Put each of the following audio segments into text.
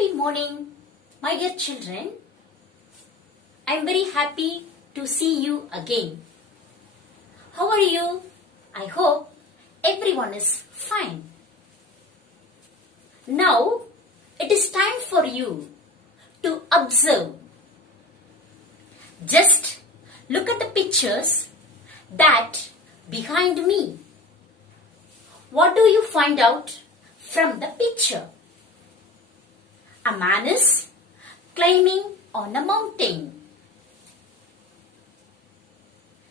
Happy morning, my dear children. I am very happy to see you again. How are you? I hope everyone is fine. Now, it is time for you to observe. Just look at the pictures that behind me. What do you find out from the picture? A man is climbing on a mountain.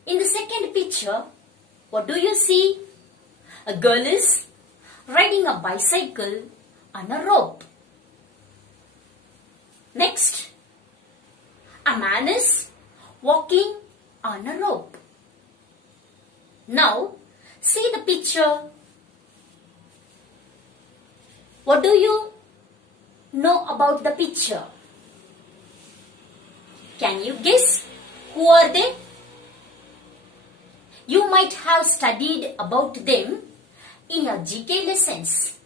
In the second picture, what do you see? A girl is riding a bicycle on a rope. Next, a man is walking on a rope. Now, see the picture. What do you know about the picture? Can you guess who are they? You might have studied about them in your GK lessons.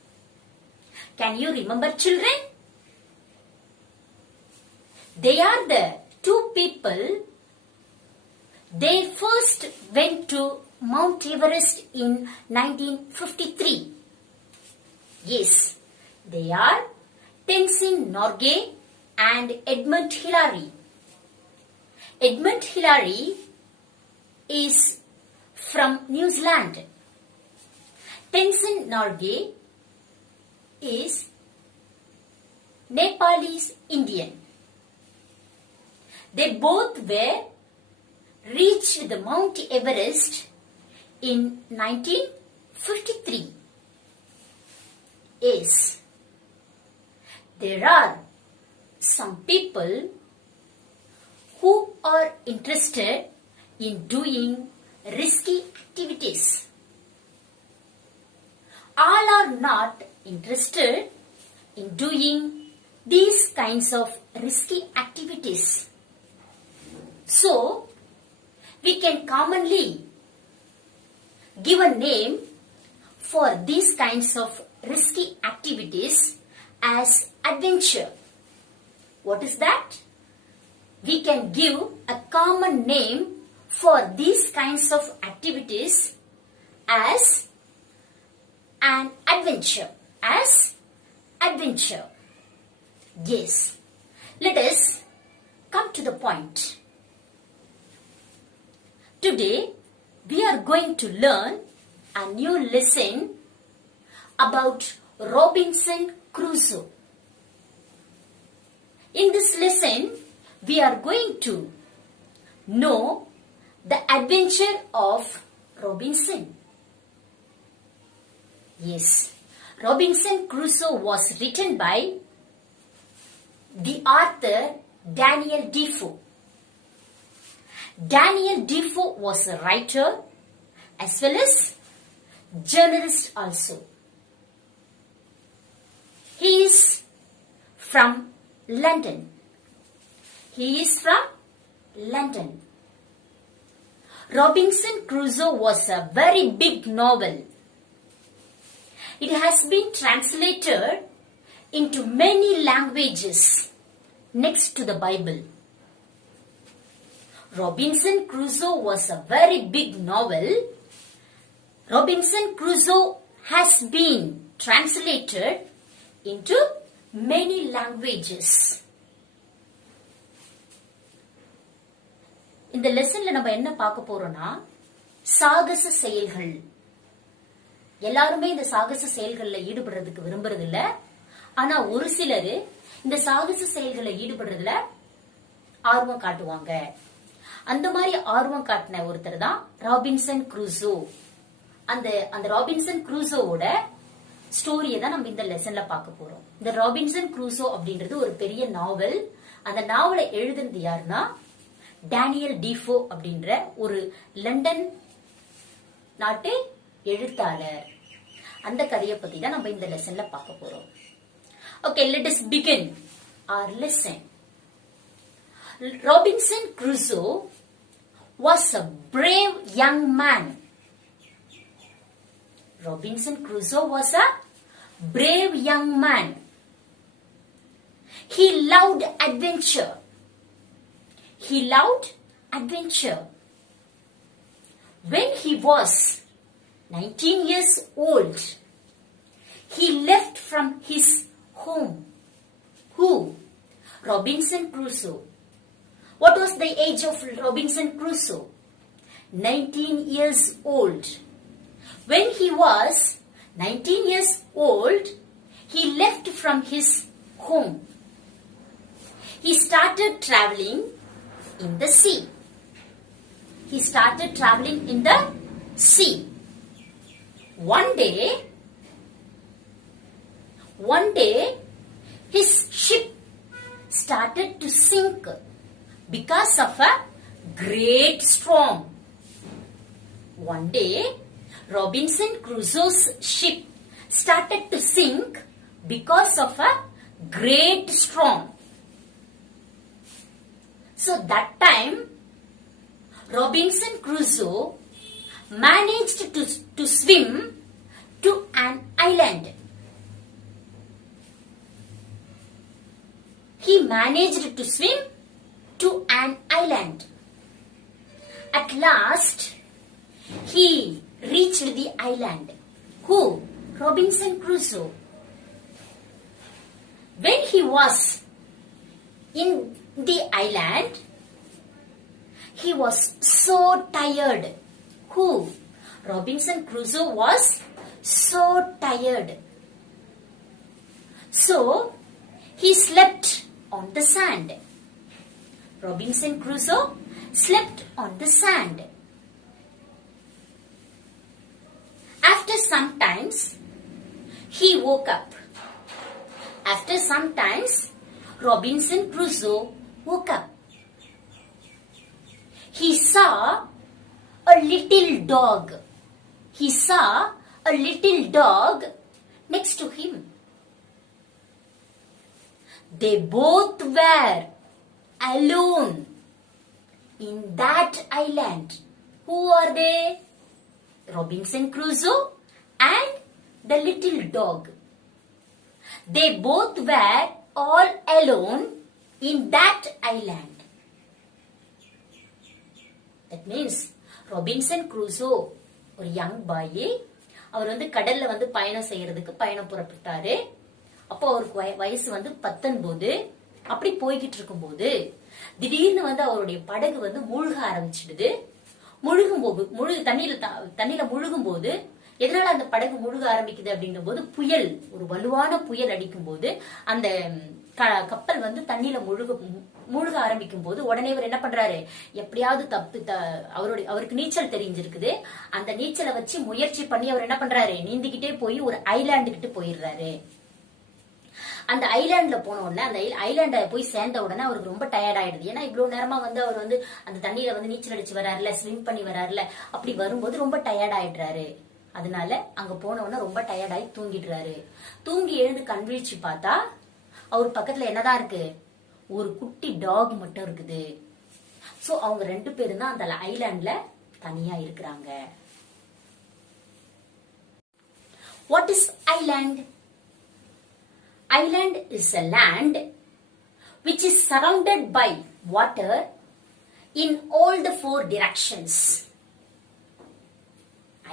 Can you remember, children? They are the two people. They first went to Mount Everest in 1953. Yes, they are Tenzin Norgay and Edmund Hillary. Edmund Hillary is from New Zealand. Tenzin Norgay is Nepalese Indian. They both reached the Mount Everest in 1953. Yes, there are some people who are interested in doing risky activities. All are not interested in doing these kinds of risky activities. So, we can commonly give a name for these kinds of risky activities as adventure. What is that? We can give a common name for these kinds of activities as an adventure. As adventure. Yes. Let us come to the point. Today, we are going to learn a new lesson about Robinson Crusoe. In this lesson, we are going to know the adventure of Robinson. Yes, Robinson Crusoe was written by the author Daniel Defoe. Daniel Defoe was a writer as well as journalist also. He is from London. He is from London. Robinson Crusoe was a very big novel. It has been translated into many languages next to the Bible. Robinson Crusoe was a very big novel. Robinson Crusoe has been translated into many languages. இந்த லெசன்ல நம்ம என்ன பார்க்க போறோம்னா சாகச செயல்கள். எல்லாருமே இந்த சாகச செயல்கள்ல ஈடுபடுறதுக்கு விரும்புறது இல்ல. ஆனா ஒரு சிலர் இந்த சாகச செயல்கள்ல ஈடுபடுறதுல ஆர்வம் காட்டுவாங்க. அந்த மாதிரி ஆர்வம் காட்டின ஒருத்தர் தான் ராபின்சன் க்ரூசோ. அந்த ராபின்சன் க்ரூசோவோட ஸ்டோரியை தான் நம்ம இந்த லெசன்ல பார்க்க போறோம். இந்த ராபின்சன் க்ரூசோ அப்படின்றது ஒரு பெரிய நாவல். அந்த நாவலை எழுதுனது யாருன்னா டேனியல் டீஃபோ அப்படின்ற ஒரு லண்டன் நாட்டு எழுத்தாளர். அந்த கதையை பத்தி தான் நம்ம இந்த லெசன்ல பார்க்க போறோம். Okay, let us begin our lesson. Robinson Crusoe was a brave young man. Robinson Crusoe was a brave young man. He loved adventure. He loved adventure. When he was 19 years old, he left from his home. Who? Robinson Crusoe. What was the age of Robinson Crusoe? 19 years old. When he was 19 years old, he left from his home. He started traveling in the sea. He started traveling in the sea. One day, his ship started to sink because of a great storm. One day, Robinson Crusoe's ship started to sink because of a great storm. So that time, Robinson Crusoe managed to swim to an island. He managed to swim to an island. At last, he reached the island. Who? Robinson Crusoe. When he was in the island, he was so tired. Who? Robinson Crusoe was so tired. So, he slept on the sand. Robinson Crusoe slept on the sand. After some times, he woke up. After some times, Robinson Crusoe woke up. He saw a little dog. He saw a little dog next to him. They both were alone in that island. Who are they? Robinson Crusoe and the little dog. They both were all alone in that island. That means Robinson Crusoe ஒரு young boy. அவர் கடல்ல பயணம் செய்யறதுக்கு பயணம் புறப்பட்டாரு. அப்போ அவருக்கு வயசு 19. அப்படி போய்கிட்டு இருக்கும்போது திடீர்னு அவருடைய படகு மூழ்க ஆரம்பிச்சிடுது. தண்ணியில முழுகும் போது எதனால அந்த படகு முழுக ஆரம்பிக்குது அப்படின்ற போது புயல், ஒரு வலுவான புயல் அடிக்கும் போது அந்த கப்பல் தண்ணியில மூழ்க ஆரம்பிக்கும் போது உடனே அவர் என்ன பண்றாரு, எப்படியாவது அவருக்கு நீச்சல் தெரிஞ்சிருக்குது. அந்த நீச்சலை வச்சு முயற்சி பண்ணி அவர் என்ன பண்றாரு, நீந்திக்கிட்டே போய் ஒரு ஐலாண்டு கிட்ட போயிடுறாரு. அந்த ஐலாண்ட்ல போன உடனே அந்த ஐலாண்ட போய் சேர்ந்த உடனே அவருக்கு ரொம்ப டயர்ட் ஆயிடுது. ஏன்னா இவ்வளவு நேரமா அவர் அந்த தண்ணியில நீச்சல் அடிச்சு வராருல, ஸ்விம் பண்ணி வராருல, அப்படி வரும்போது ரொம்ப டயர்ட் ஆயிடுறாரு. அதனால அங்க போன உடனே ரொம்ப டயர்ட் ஆகி தூங்கிடுறாரு. தூங்கி எழுந்து கண் வீழ்ச்சி பார்த்தா அவர் பக்கத்துல என்னதான் இருக்கு, ஒரு குட்டி டாக் மட்டும் இருக்குது. சோ அவங்க 2 பேரும் தான் அந்த ஐலாண்ட்ல தனியா இருக்கிறாங்க. What is island? Island is a land which is surrounded by water in all the 4 directions.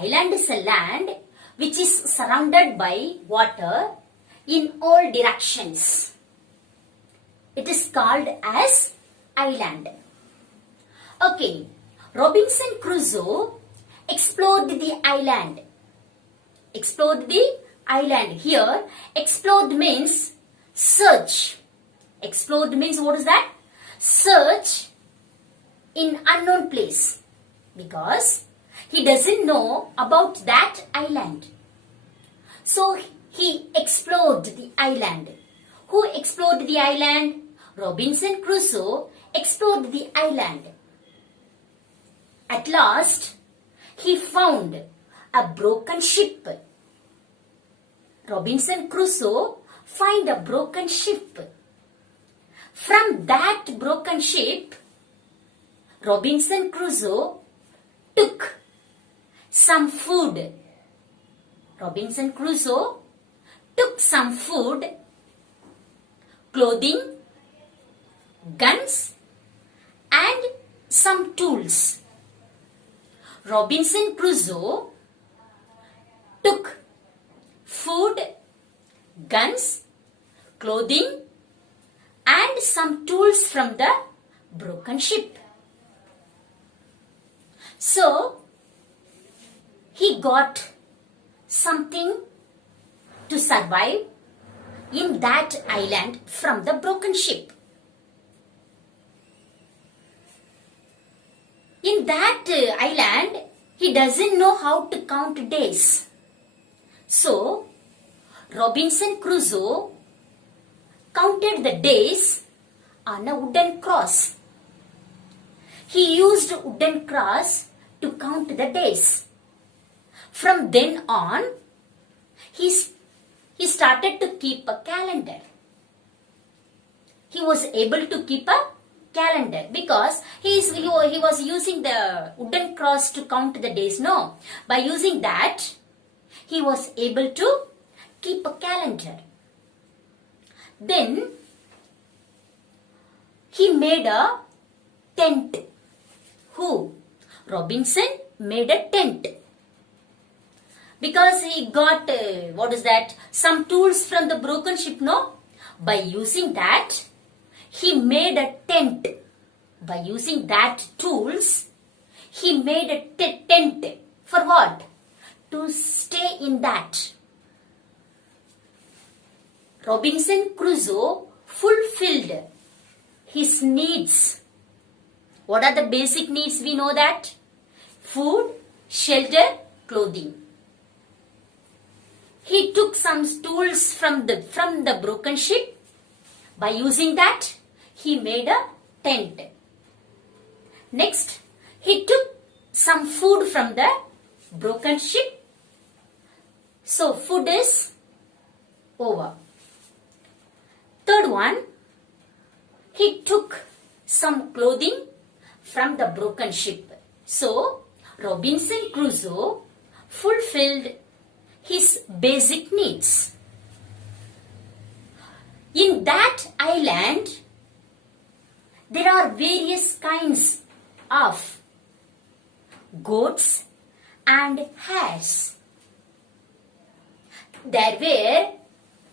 Island is a land which is surrounded by water in all directions. It is called as island. Okay, Robinson Crusoe explored the island. Explored the island. Here, explored means search. Explored means what is that? Search in unknown place. Because he doesn't know about that island. So he explored the island. Who explored the island? Robinson Crusoe explored the island. At last, he found a broken ship. Robinson Crusoe found a broken ship. From that broken ship, Robinson Crusoe took some food. Robinson Crusoe took some food clothing, guns, and some tools. Robinson Crusoe took food, guns, clothing, and some tools from the broken ship. So, he got something to survive in that island from the broken ship. In that island, he doesn't know how to count days. So, Robinson Crusoe counted the days on a wooden cross. He used a wooden cross to count the days. From then on, he started to keep a calendar. He was able to keep a calendar because he was using the wooden cross to count the days. No, by using that, he was able to keep a calendar. Then he made a tent. Who? Robinson made a tent. Because he got, some tools from the broken ship, no? By using that, he made a tent. By using that tools, he made a tent. For what? To stay in that. Robinson Crusoe fulfilled his needs. What are the basic needs? We know that. Food, shelter, clothing. He took some tools from the broken ship. By using that, he made a tent. Next, he took some food from the broken ship. So, food is over. Third one, he took some clothing from the broken ship. So, Robinson Crusoe fulfilled his basic needs. In that island, there are various kinds of goats and hares. There were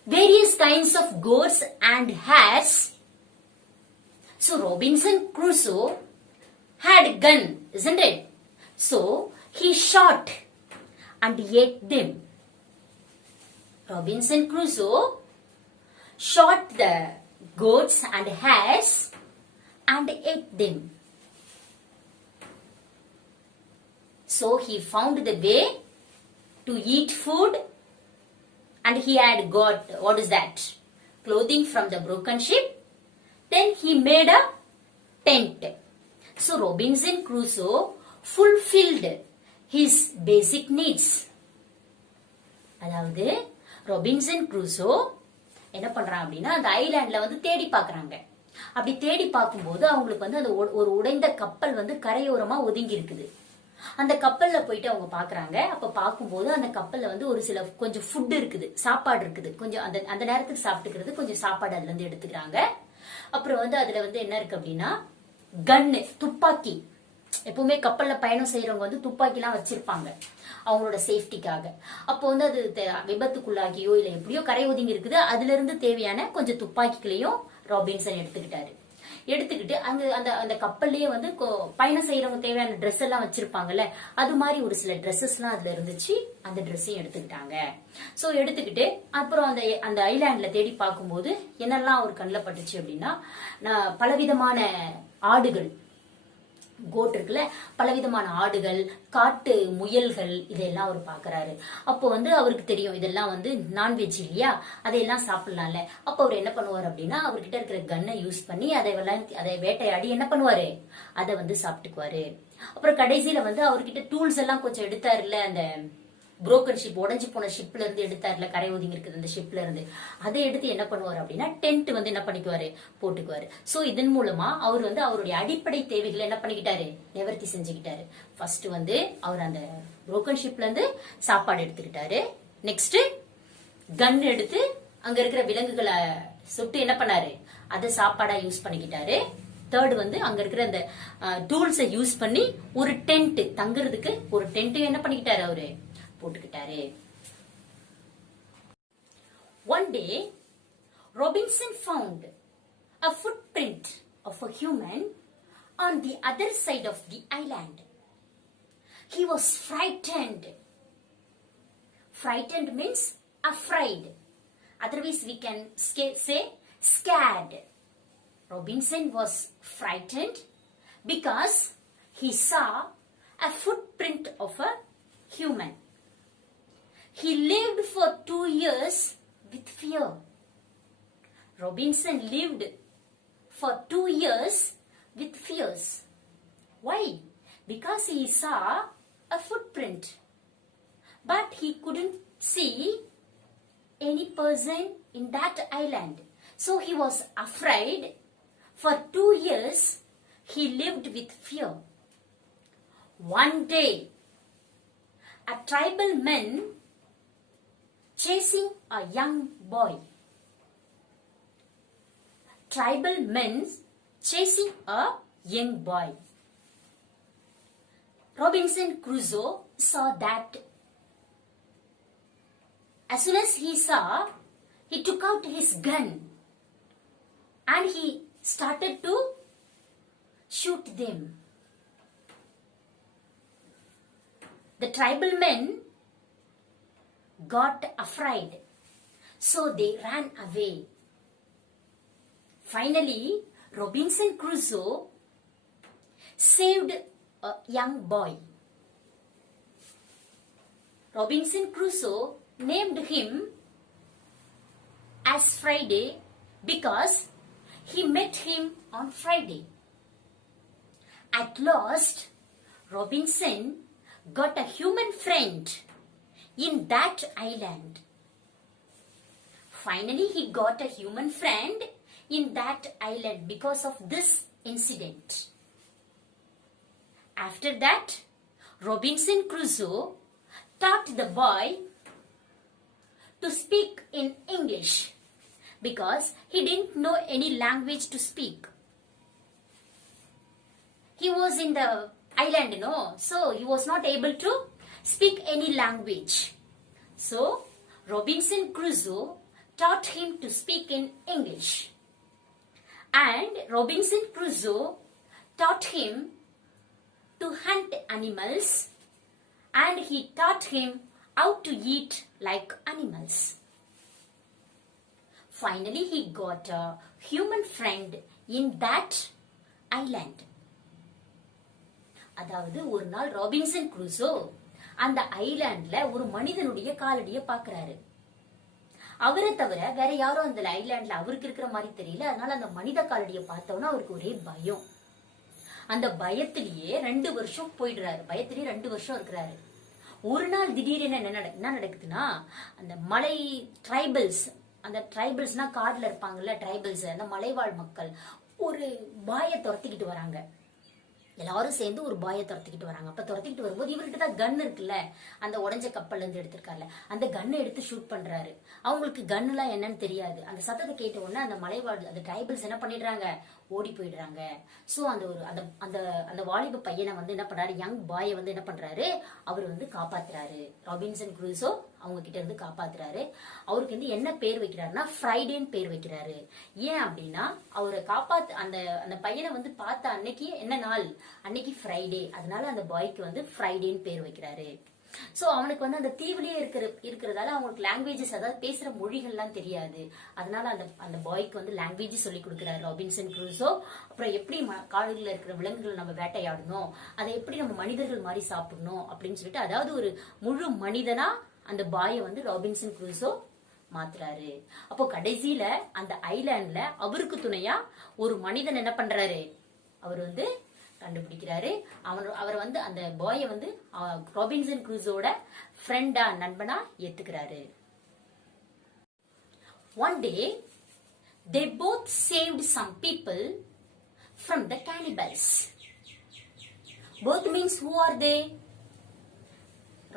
various kinds of goats and hares. So Robinson Crusoe had a gun, isn't it? So he shot and ate them. Robinson Crusoe shot the goats and hares and ate them. So he found the way to eat food, and he had got, clothing from the broken ship. Then he made a tent. So Robinson Crusoe fulfilled his basic needs. அதாவது Robinson Crusoe என்ன பண்றான் அப்படின்னா அந்த ஐலாண்ட்ல வந்து தேடி பாக்குறாங்க. அப்படி தேடி பார்க்கும்போது அவங்களுக்கு வந்து அந்த ஒரு உடைந்த கப்பல் வந்து கரையோரமா ஒதுங்கி இருக்குது. அந்த கப்பல்ல போயிட்டு அவங்க பாக்குறாங்க. அப்ப பார்க்கும்போது அந்த கப்பல்ல வந்து ஒரு சில கொஞ்சம் ஃபுட் இருக்குது, சாப்பாடு இருக்குது. கொஞ்சம் அந்த நேரத்துக்கு சாப்பிட்டுக்கிறது கொஞ்சம் சாப்பாடு அதுல இருந்து எடுத்துக்கிறாங்க. அப்புறம் வந்து அதுல வந்து என்ன இருக்கு அப்படின்னா கன்னு, துப்பாக்கி. எப்பவுமே கப்பல்ல பயணம் செய்யறவங்க வந்து துப்பாக்கி எல்லாம் வச்சிருப்பாங்க அவங்களோட சேஃப்டிக்காக. அப்போ வந்து அது விபத்துக்குள்ளாகியோ இல்ல எப்படியோ கரை ஒதுங்கி இருக்குது. அதுல இருந்து தேவையான கொஞ்சம் துப்பாக்கிகளையும் ராபின்சன் எடுத்துக்கிட்டு அந்த கப்பல்லையே வந்து பயணம் செய்யறவங்க தேவையான ட்ரெஸ் எல்லாம் வச்சிருப்பாங்கல்ல, அது மாதிரி ஒரு சில ட்ரெஸ்ஸஸ் எல்லாம் அதுல இருந்துச்சு. அந்த ட்ரெஸ்ஸையும் எடுத்துக்கிட்டாங்க. சோ எடுத்துக்கிட்டு அப்புறம் அந்த ஐலாண்ட்ல தேடி பார்க்கும்போது என்னெல்லாம் ஒரு கண்ணில் பட்டுச்சு அப்படின்னா பலவிதமான ஆடுகள், கோட் இருக்குல்ல, பலவிதமான ஆடுகள், காட்டு முயல்கள், இதெல்லாம் அவர் பாக்குறாரு. அப்போ வந்து அவருக்கு தெரியும் இதெல்லாம் வந்து நான்வெஜ் இல்லையா, அதையெல்லாம் சாப்பிடலாம்ல. அப்போ அவர் என்ன பண்ணுவார் அப்படின்னா அவர்கிட்ட இருக்கிற கன்னை யூஸ் பண்ணி அதை வேட்டையாடி என்ன பண்ணுவாரு, அதை வந்து சாப்பிட்டுக்குவாரு. அப்புறம் கடைசியில வந்து அவர்கிட்ட டூல்ஸ் எல்லாம் கொஞ்சம் எடுத்தாருல, அந்த புரோக்கன் ஷிப், உடஞ்சி போன ஷிப்ல இருந்து எடுத்தாருல, கரை ஒதுங்கி இருக்குது அந்த ஷிப்ல இருந்து, அதை எடுத்து என்ன பண்ணுவாரு அப்படின்னா டென்ட் வந்து என்ன பண்ணிக்குவாரு, போட்டுக்குவாரு. சோ இதன் மூலமா அவர் வந்து அவருடைய அடிப்படை தேவைகளை என்ன பண்ணிக்கிட்டாரு, நிவர்த்தி செஞ்சுக்கிட்டாரு. ஃபர்ஸ்ட் வந்து அவர் அந்த புரோக்கன் ஷிப்ல இருந்து சாப்பாடு எடுத்துக்கிட்டாரு. நெக்ஸ்ட் கன் எடுத்து அங்க இருக்கிற விலங்குகளை சுட்டு என்ன பண்ணாரு, அதை சாப்பாடா யூஸ் பண்ணிக்கிட்டாரு. தேர்ட் வந்து அங்க இருக்கிற அந்த டூல்ஸை யூஸ் பண்ணி ஒரு டென்ட், தங்குறதுக்கு ஒரு டென்ட் என்ன பண்ணிக்கிட்டாரு, அவரு போட்டுக்கிட்டாரு. One day, Robinson found a footprint of a human on the other side of the island. He was frightened. Frightened means afraid. Otherwise, we can say scared. Robinson was frightened because he saw a footprint of a human. He lived for 2 years with fear. Robinson lived for 2 years with fears. Why? Because he saw a footprint. But he couldn't see any person in that island. So he was afraid. For 2 years, he lived with fear. One day, a tribal man chasing a young boy. Tribal men chasing a young boy. Robinson Crusoe saw that. As soon as he saw, he took out his gun and he started to shoot them. The tribal men got afraid, so they ran away. Finally, Robinson Crusoe saved a young boy. Robinson Crusoe named him as Friday because he met him on Friday. At last, Robinson got a human friend in that island. Finally, he got a human friend in that island because of this incident. After that, Robinson Crusoe taught the boy to speak in English because he didn't know any language to speak. He was in the island, so he was not able to speak any language. So, Robinson Crusoe taught him to speak in English. And Robinson Crusoe taught him to hunt animals, and he taught him how to eat like animals. Finally, he got a human friend in that island. அதாவது ஒரு நாள் Robinson Crusoe அந்த ஐலாண்ட்ல ஒரு மனிதனுடைய காலடியை பாக்குறாரு. அவரை தவிர வேற யாரும் அந்த ஐலாண்ட்ல அவருக்கு இருக்கிற மாதிரி தெரியல. அதனால அந்த மனித காலடியை பார்த்தோன்னா அவருக்கு ஒரே பயம். அந்த பயத்திலேயே 2 வருஷம் போயிடுறாரு. பயத்திலேயே 2 வருஷம் இருக்கிறாரு. ஒரு நாள் திடீர்னு என்ன நடக்குதுன்னா, அந்த மலை ட்ரைபல்ஸ், அந்த ட்ரைபல்ஸ்னா காடுல இருப்பாங்கல்ல ட்ரைபல்ஸ், அந்த மலைவாழ் மக்கள் ஒரு பாயை துரத்திக்கிட்டு வராங்க. எல்லாரும் சேர்ந்து ஒரு பாயை துரத்திக்கிட்டு வராங்க. அப்ப துரத்திக்கிட்டு வரும்போது இவர்கிட்ட தான் கன் இருக்குல்ல, அந்த உடஞ்ச கப்பல்ல இருந்து எடுத்திருக்காருல, அந்த கன்னை எடுத்து ஷூட் பண்றாரு. அவங்களுக்கு கன் எல்லாம் என்னன்னு தெரியாது. அந்த சத்தத்தை கேட்ட உடனே அந்த மலைவாழ் அந்த ட்ரைபல்ஸ் என்ன பண்ணிடுறாங்க, ஓடி போயிடுறாங்க. சோ அந்த ஒரு அந்த வாலிப பையனை வந்து என்ன பண்றாரு, யங் பாயை வந்து என்ன பண்றாரு, அவர் வந்து காப்பாத்துறாரு. ராபின்சன் குரூசோ அவங்க கிட்ட இருந்து காப்பாத்துறாரு. அவருக்கு வந்து என்ன பேர் வைக்கிறாருன்னா ஃப்ரைடேன்னு பேர் வைக்கிறாரு. ஏன் அப்படின்னா அவரை அந்த பையனை வந்து பார்த்த அன்னைக்கு என்ன நாள், அன்னைக்கு ஃப்ரைடே. அதனால அந்த பாய்க்கு வந்து ஃப்ரைடேன்னு பேர் வைக்கிறாரு. சோ அவனுக்கு வந்து அந்த தீவுலயே இருக்கிறதால அவங்களுக்கு லாங்குவேஜஸ், அதாவது பேசுற மொழிகள்லாம் தெரியாது. அதனால அந்த பாய்க்கு வந்து லாங்குவேஜ் சொல்லி கொடுக்கிறாரு ராபின்சன் குரூசோ. அப்புறம் எப்படி காடுகளில் இருக்கிற விலங்குகள் நம்ம வேட்டையாடணும், அதை எப்படி நம்ம மனிதர்கள் மாதிரி சாப்பிடணும் அப்படின்னு சொல்லிட்டு, அதாவது ஒரு முழு மனிதனா அந்த பாயை வந்து ராபின்சன் குரூசோ மாத்துறாரு. அப்போ கடைசியில அந்த ஐலாண்ட்ல அவருக்கு துணையா ஒரு மனிதன் என்ன பண்றாரு, அவர் வந்து கண்டுபிடிக்கிறாரு. அவர் வந்து அந்த பாயை வந்து ராபின்சன் குரூசோட ஃப்ரெண்டா, நண்பனா ஏத்துக்கிறாரு. One day, they both saved some people from the cannibals. Both means who are they?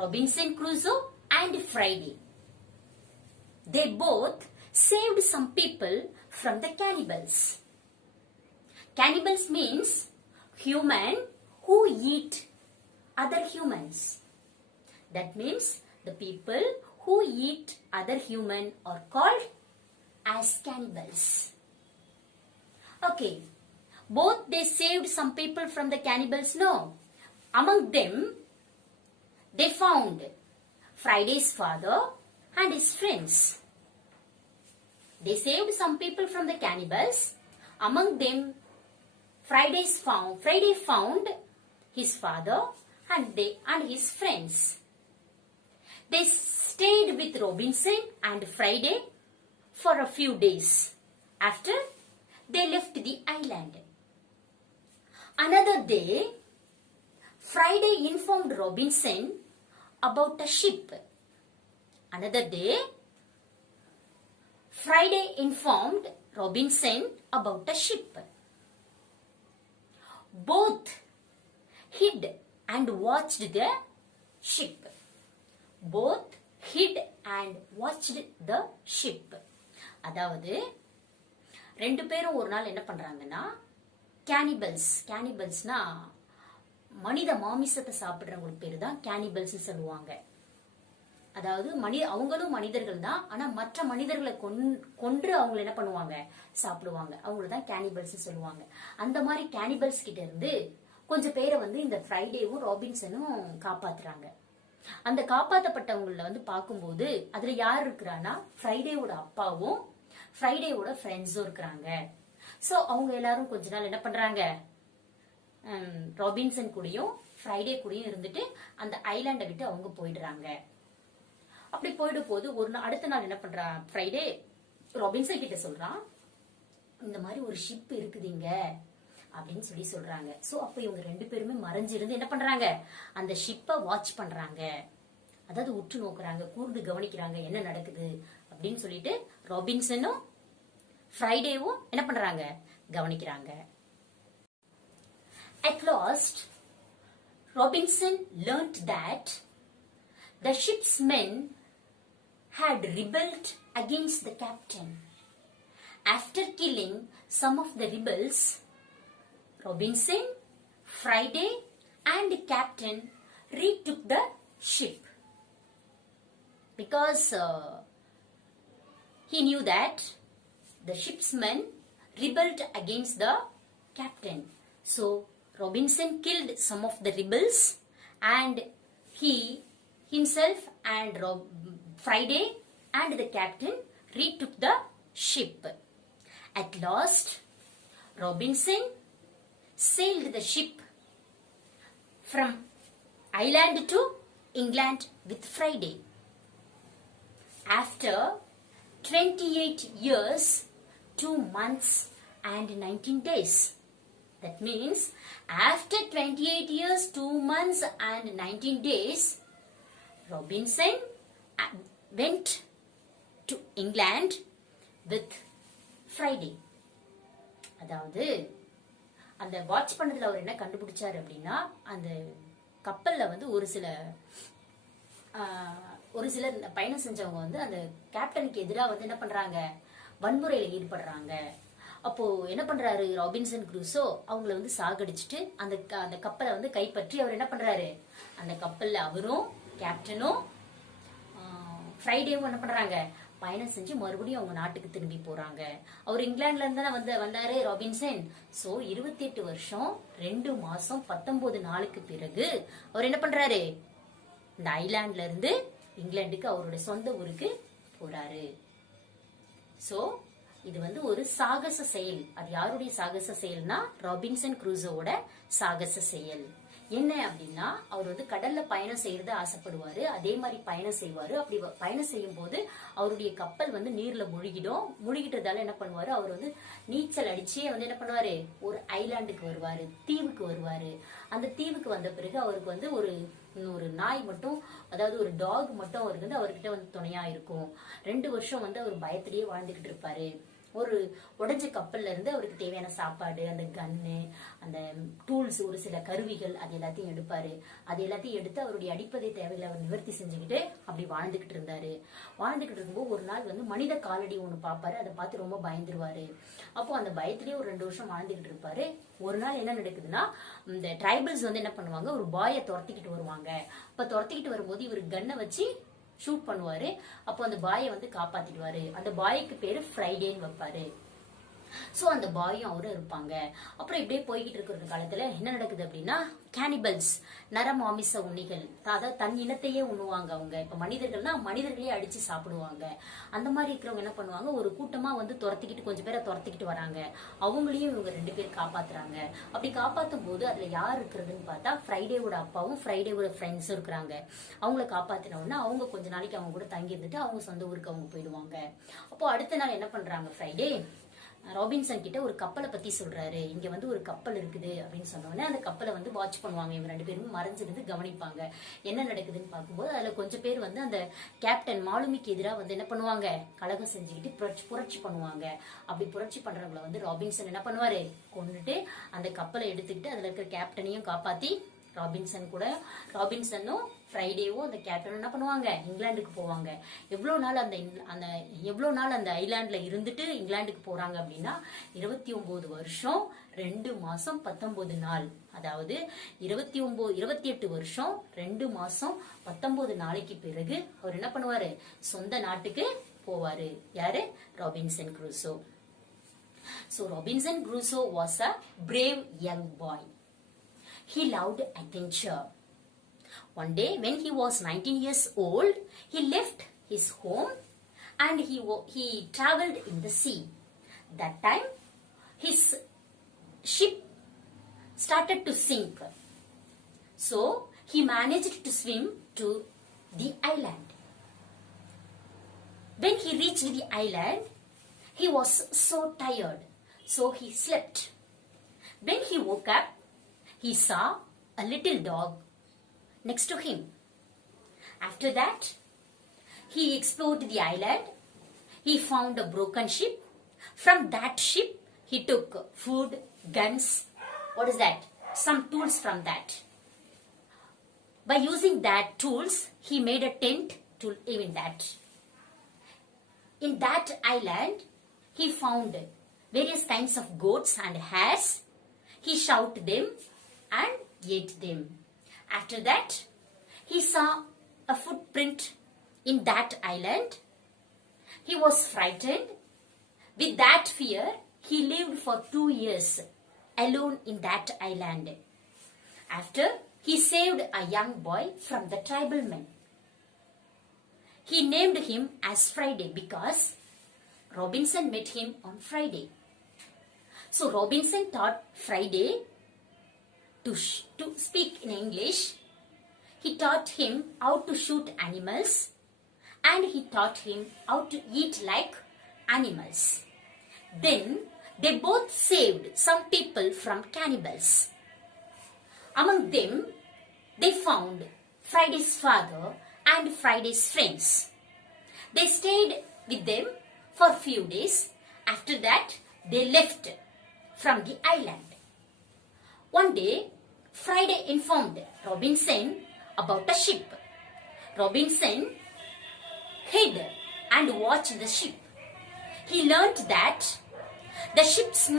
Robinson Crusoe and Friday. They both saved some people from the cannibals. Cannibals means human who eat other humans. That means the people who eat other human are called as cannibals. Okay, both they saved some people from the cannibals, no. Among them, they found Friday's father and his friends. They saved some people from the cannibals. Among them, Friday found his father and his friends. They stayed with Robinson and Friday for a few days. After, they left the island. Another day, Friday informed Robinson about a ship. Another day, Friday informed Robinson about a ship. Both hid and watched the ship. Both hid and watched the ship. அதாவது ரெண்டு பேரும் ஒரு நாள் என்ன பண்றாங்கன்னா கேனிபல்ஸ்னா மனித மாமிசத்தை சாப்பிடுறவங்களுக்கு பேரு தான் கேனிபல்ஸ் சொல்லுவாங்க. அதாவது அவங்களும் மனிதர்கள் தான், ஆனா மற்ற மனிதர்களை கொன்று அவங்க என்ன பண்ணுவாங்க, சாப்பிடுவாங்க. அவங்கள தான் கேனிபல்ஸ் சொல்லுவாங்க. அந்த மாதிரி கேனிபல்ஸ் கிட்ட இருந்து கொஞ்சம் பேரை இந்த ஃப்ரைடேவும் ராபின்சனும் காப்பாத்துறாங்க. அந்த காப்பாற்றப்பட்டவங்கள பார்க்கும்போது அதுல யார் இருக்கிறான்னா ஃப்ரைடேவோட அப்பாவும் ஃப்ரைடேவோட ஃப்ரெண்ட்ஸும் இருக்கிறாங்க. சோ அவங்க எல்லாரும் கொஞ்ச நாள் என்ன பண்றாங்க, ராபின்சன் கூடயும் ஃப்ரைடே கூடயும் இருந்துட்டு அந்த ஐலாண்டை விட்டு அவங்க போயிடுறாங்க. அப்படி போயிடும் போது அடுத்த நாள் என்ன பண்றான், ஃப்ரைடே ராபின்சன் கிட்ட சொல்றான், இந்த மாதிரி ஒரு ஷிப் இருக்குதுங்க அப்படின்னு சொல்றாங்க. சோ அப்ப இவங்க ரெண்டு பேருமே மறைஞ்சிருந்து என்ன பண்றாங்க, அந்த ஷிப்பை வாட்ச் பண்றாங்க. அதாவது உற்று நோக்குறாங்க, கூர்ந்து கவனிக்கிறாங்க என்ன நடக்குது அப்படின்னு சொல்லிட்டு ராபின்சனும் ஃப்ரைடேவும் என்ன பண்றாங்க, கவனிக்கிறாங்க. At last, Robinson learnt that the ship's men had rebelled against the captain. After killing some of the rebels, Robinson, Friday, and the captain retook the ship because he knew that the ship's men rebelled against the captain. So Robinson killed some of the rebels and he himself and Friday and the captain retook the ship. At last, Robinson sailed the ship from Ireland to England with Friday. After 28 years, 2 months and 19 days. That means after 28 years, 2 months and 19 days, Robinson went to England with Friday. அதாவது அந்த வாட்ச் பண்ணதுல அவர் என்ன கண்டுபிடிச்சாரு அப்படின்னா, அந்த கப்பல்ல ஒரு சில பயணம் செஞ்சவங்க அந்த கேப்டனுக்கு எதிராக என்ன பண்றாங்க, வன்முறையில ஈடுபடுறாங்க. அப்போ என்ன பண்றாரு ராபின்சன் குரூசோ, அவங்கள சாகடிச்சுட்டு அந்த கப்பலை கைப்பற்றி அவர் என்ன பண்றாரு, அந்த கப்பல்ல அவரும் கேப்டனும் ஃப்ரைடேவும் என்ன பண்றாங்க, பயணம் செஞ்சு மறுபடியும் அவங்க நாட்டுக்கு திரும்பி போறாங்க. அவர் இங்கிலாந்துல இருந்து வந்தாரு ராபின்சன். சோ 28 வருஷம் 2 மாசம் 19 நாளுக்கு பிறகு அவர் என்ன பண்றாரு, இந்த ஐலாண்ட்ல இருந்து இங்கிலாந்துக்கு அவருடைய சொந்த ஊருக்கு போறாரு. சோ இது ஒரு சாகச செயல். அது யாருடைய சாகச செயல்னா, ராபின்சன் குரூசோவோட சாகச செயல். என்ன அப்படின்னா, அவர் கடல்ல பயணம் செய்யறது ஆசைப்படுவாரு, அதே மாதிரி பயணம் செய்வாரு. அப்படி பயணம் செய்யும் போது அவருடைய கப்பல் நீர்ல முழுகிட்டதால என்ன பண்ணுவாரு, அவர் நீச்சல் அடிச்சே என்ன பண்ணுவாரு, ஒரு ஐலாண்டுக்கு வருவாரு, தீவுக்கு வருவாரு. அந்த தீவுக்கு வந்த பிறகு அவருக்கு ஒரு நாய் மட்டும், அதாவது ஒரு டாக் மட்டும் அவருக்கு அவர்கிட்ட துணையா இருக்கும். 2 வருஷம் அவர் பயத்திலேயே வாழ்ந்துகிட்டு இருப்பாரு. ஒரு உடைஞ்ச கப்பல்ல இருந்து அவருக்கு தேவையான சாப்பாடு, அந்த கன்னு, அந்த டூல்ஸ், ஒரு சில கருவிகள், அது எல்லாத்தையும் எடுப்பாரு. அது எல்லாத்தையும் எடுத்து அவருடைய அடிப்படை தேவைகளை அவர் நிவர்த்தி செஞ்சுக்கிட்டு அப்படி வாழ்ந்துகிட்டு இருந்தாரு. வாழ்ந்துகிட்டு இருக்கும்போது ஒரு நாள் வந்து மனித காலடி ஒண்ணு பாப்பாரு. அதை பார்த்து ரொம்ப பயந்துருவாரு. அப்போ அந்த பயத்திலேயே ஒரு 2 வருஷம் வாழ்ந்துகிட்டு இருப்பாரு. ஒரு நாள் என்ன நடக்குதுன்னா, இந்த ட்ரைபல்ஸ் வந்து என்ன பண்ணுவாங்க, ஒரு பாயை துரத்திக்கிட்டு வருவாங்க. அப்ப துரத்திக்கிட்டு வரும்போது இவரு கன்னை வச்சு ஷூட் பண்ணுவாரு. அப்போ அந்த பாயை வந்து காப்பாத்திடுவாரு. அந்த பாய்க்கு பேரு ஃப்ரைடேன்னு வைப்பாரு. சோ அந்த பாயும் அவரும் இருப்பாங்க. அப்புறம் இப்படியே போய்கிட்டு இருக்கிற காலத்துல என்ன நடக்குது அப்படின்னா, கேனிபல்ஸ், நரமாமிச உண்ணிகள், அதாவது தன் இனத்தையே உண்ணுவாங்க அவங்க. இப்ப மனிதர்கள்னா மனிதர்களே அடிச்சு சாப்பிடுவாங்க. அந்த மாதிரி இருக்கிறவங்க என்ன பண்ணுவாங்க, ஒரு கூட்டமா வந்து துரத்திக்கிட்டு கொஞ்சம் பேரை துரத்திக்கிட்டு வராங்க. அவங்களையும் இவங்க 2 பேர் காப்பாத்துறாங்க. அப்படி காப்பாத்தும் போது அதுல யார் இருக்கிறதுன்னு பார்த்தா ஃப்ரைடேவோட அப்பாவும் ஃப்ரைடேவோட ஃப்ரெண்ட்ஸும் இருக்கிறாங்க. அவங்கள காப்பாத்தினோம்னா அவங்க கொஞ்ச நாளைக்கு அவங்க கூட தங்கி இருந்துட்டு அவங்க சொந்த ஊருக்கு அவங்க போயிடுவாங்க. அப்போ அடுத்த நாள் என்ன பண்றாங்க, ஃப்ரைடே ராபின்சன் கிட்ட ஒரு கப்பலை பத்தி சொல்றாரு. இங்க வந்து ஒரு கப்பல் இருக்குது அப்படின்னு சொன்னோடனே அந்த கப்பலை வந்து வாட்ச் பண்ணுவாங்க. இவங்க 2 பேரும் மறைஞ்சிருந்து கவனிப்பாங்க. என்ன நடக்குதுன்னு பார்க்கும்போது அதுல கொஞ்சம் பேர் வந்து அந்த கேப்டன் மாலுமிக்கு எதிராக வந்து என்ன பண்ணுவாங்க, கலகம் செஞ்சுக்கிட்டு புரட்சி பண்ணுவாங்க. அப்படி புரட்சி பண்றவங்களை வந்து ராபின்சன் என்ன பண்ணுவாரு, கொண்டுட்டு அந்த கப்பலை எடுத்துக்கிட்டு அதுல இருக்கிற கேப்டனையும் காப்பாத்தி ராபின்சனும் ஃப்ரைடேவும் அந்த கேப்டனும் என்ன பண்ணுவாங்க, இங்கிலாந்துக்கு போவாங்க. எவ்வளவு நாள் அந்த ஐலாண்ட்ல இருந்துட்டு இங்கிலாந்துக்கு போறாங்க அப்படின்னா 29 வருஷம் 2 மாசம் 19 நாள். அதாவது 28 வருஷம் 2 மாசம் 19 நாளைக்கு பிறகு அவர் என்ன பண்ணுவாரு, சொந்த நாட்டுக்கு போவாரு. யாரு, Robinson Crusoe. So Robinson Crusoe was a brave young boy. He loved adventure. One day when he was 19 years old, he left his home and he traveled in the sea. That time his ship started to sink. So he managed to swim to the island. When he reached the island, he was so tired, so he slept. When he woke up, he saw a little dog next to him. After that, he explored the island. He found a broken ship. From that ship, he took food, guns, what is that? Some tools from that. By using that tools, he made a tent to live in that. In that island, he found various kinds of goats and hares. He shot them and ate them. After that, he saw a footprint in that island. He was frightened. With that fear, he lived for 2 years alone in that island. After, he saved a young boy from the tribal men. He named him as Friday because Robinson met him on Friday. So Robinson taught Friday to speak in English. He taught him how to shoot animals and he taught him how to eat like animals. Then they both saved some people from cannibals. Among them, they found Friday's father and Friday's friends. They stayed with them for few days. After that, they left from the island. One day, Friday informed Robinson about a ship. Robinson hid and watched the ship. He learnt that the ship's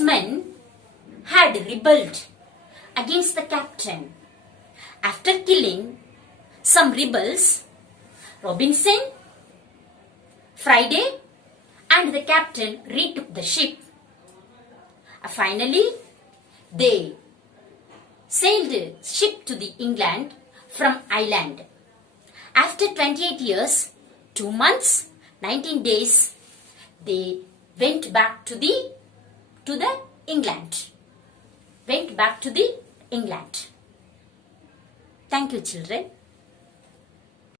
men had rebelled against the captain. After killing some rebels, Robinson, Friday, and the captain retook the ship. Finally, they sailed ship to the England from Ireland. After 28 years, 2 months, 19 days, they went back to the England. Thank you, children.